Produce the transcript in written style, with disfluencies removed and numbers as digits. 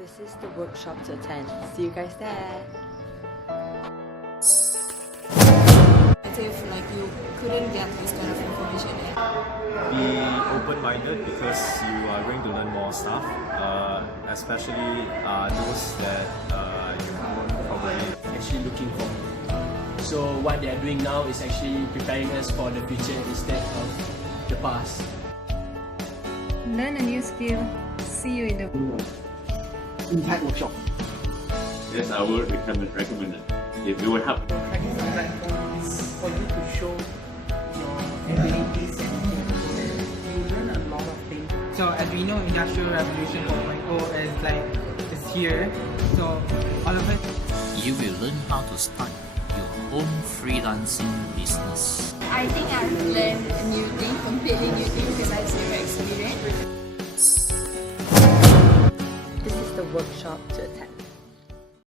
This is the workshop to attend. See you guys there. As if like you couldn't get this kind of information yet. Be open-minded because you are going to learn more stuff, especially those that you won't probably actually looking for. So what they are doing now is actually preparing us for the future instead of the past. Learn a new skill. See you in the Impact workshop. Yes, I would recommend it. It will help. Practice platforms for you to show your abilities and you learn a lot of things. So as we know, Industrial Revolution 4.0 is here. So all of it. You will learn how to start your own freelancing business. I think I've learned a new thing, completely new thing because I've zero experience. This is the workshop to attend.